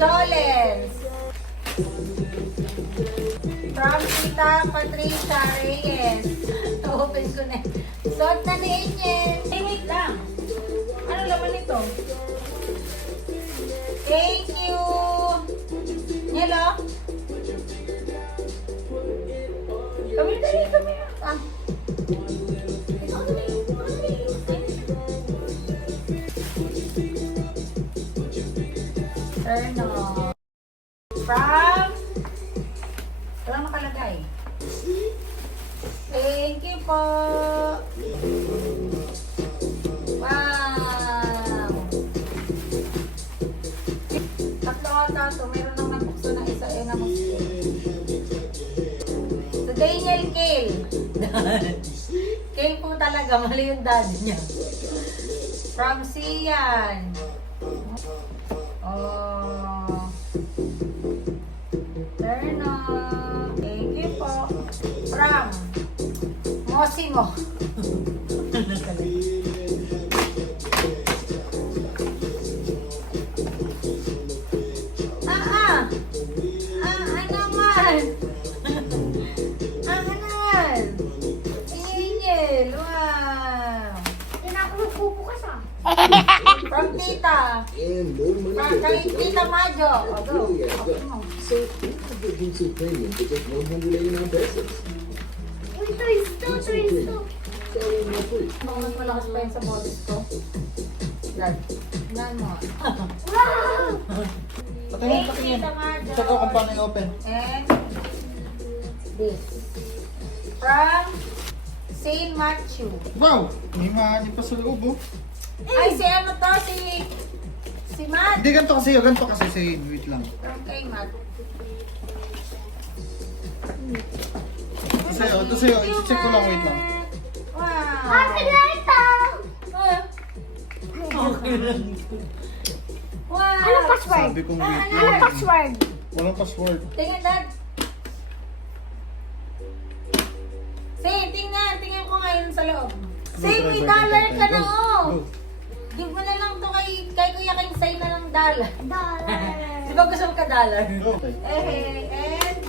Jolens. From Tita Patricia Reyes. Open ko na. Suot na ni Angel. Hey, wait lang. Ano laman ito? Thank you. Hello? Kami dali, kami. Ah. Turn on. From? Walang nakalagay. Thank you po. Wow. Tatlo ata ito. Meron nang nabukso na isa. Ayun na so, Daniel Kale. Kale po talaga. Mali yung daddy niya. From Sian. Oh. Turn on. Thank you po. From Mosimo. Naman. Naman. Ingel. Wow. Yan ako nagpupukas ah. From Tita. From kay Tita Majo. So, good soup premium for just 189 pesos. Uy, twins to. So, no free. Baka mas malakas pa yun sa boses ko. Yan. Yan mo. Wow! Patingin. Tita Majo. Check ko kung paano i-open. And this. From Saint Matthew. Wow! May mahali pa sa loob, oh. Ay, si ano to? Si Matt. Hindi, ganito kasi si wait lang. From kay Matt. Ito sa'yo, i-check ko lang, wait lang. Wow. Happy lighter! Wow. Anong password? Sabi kong wait Anong lang. password? Walang password. Tingnan, Dad. Tingnan ko ngayon sa loob. Say, may dollar ka na, oh. Go. Give mo na lang to kay Kuya King, say na lang dollar. Dollar. Di ba gusto mo ka dollar? Okay. And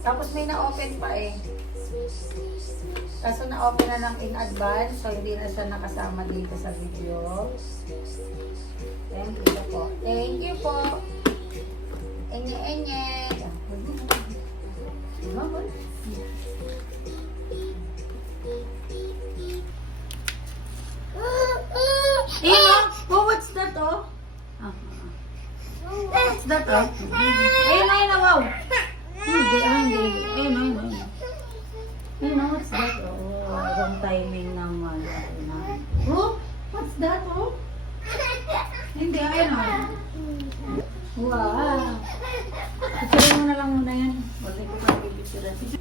tapos may na-open pa eh. Kaso na-open na lang in advance, so hindi na siya nakasama dito sa video. Thank you po. Thank you po. Enye. Oh, what's that, oh? What's that, oh? Ayun, wow. Hindi. Ayun, what's that, oh? Wrong timing naman. Oh, what's that, oh? Hindi, ayun, oh. Wow. Picture mo na lang muna yan. Wala ko pa pipicturean.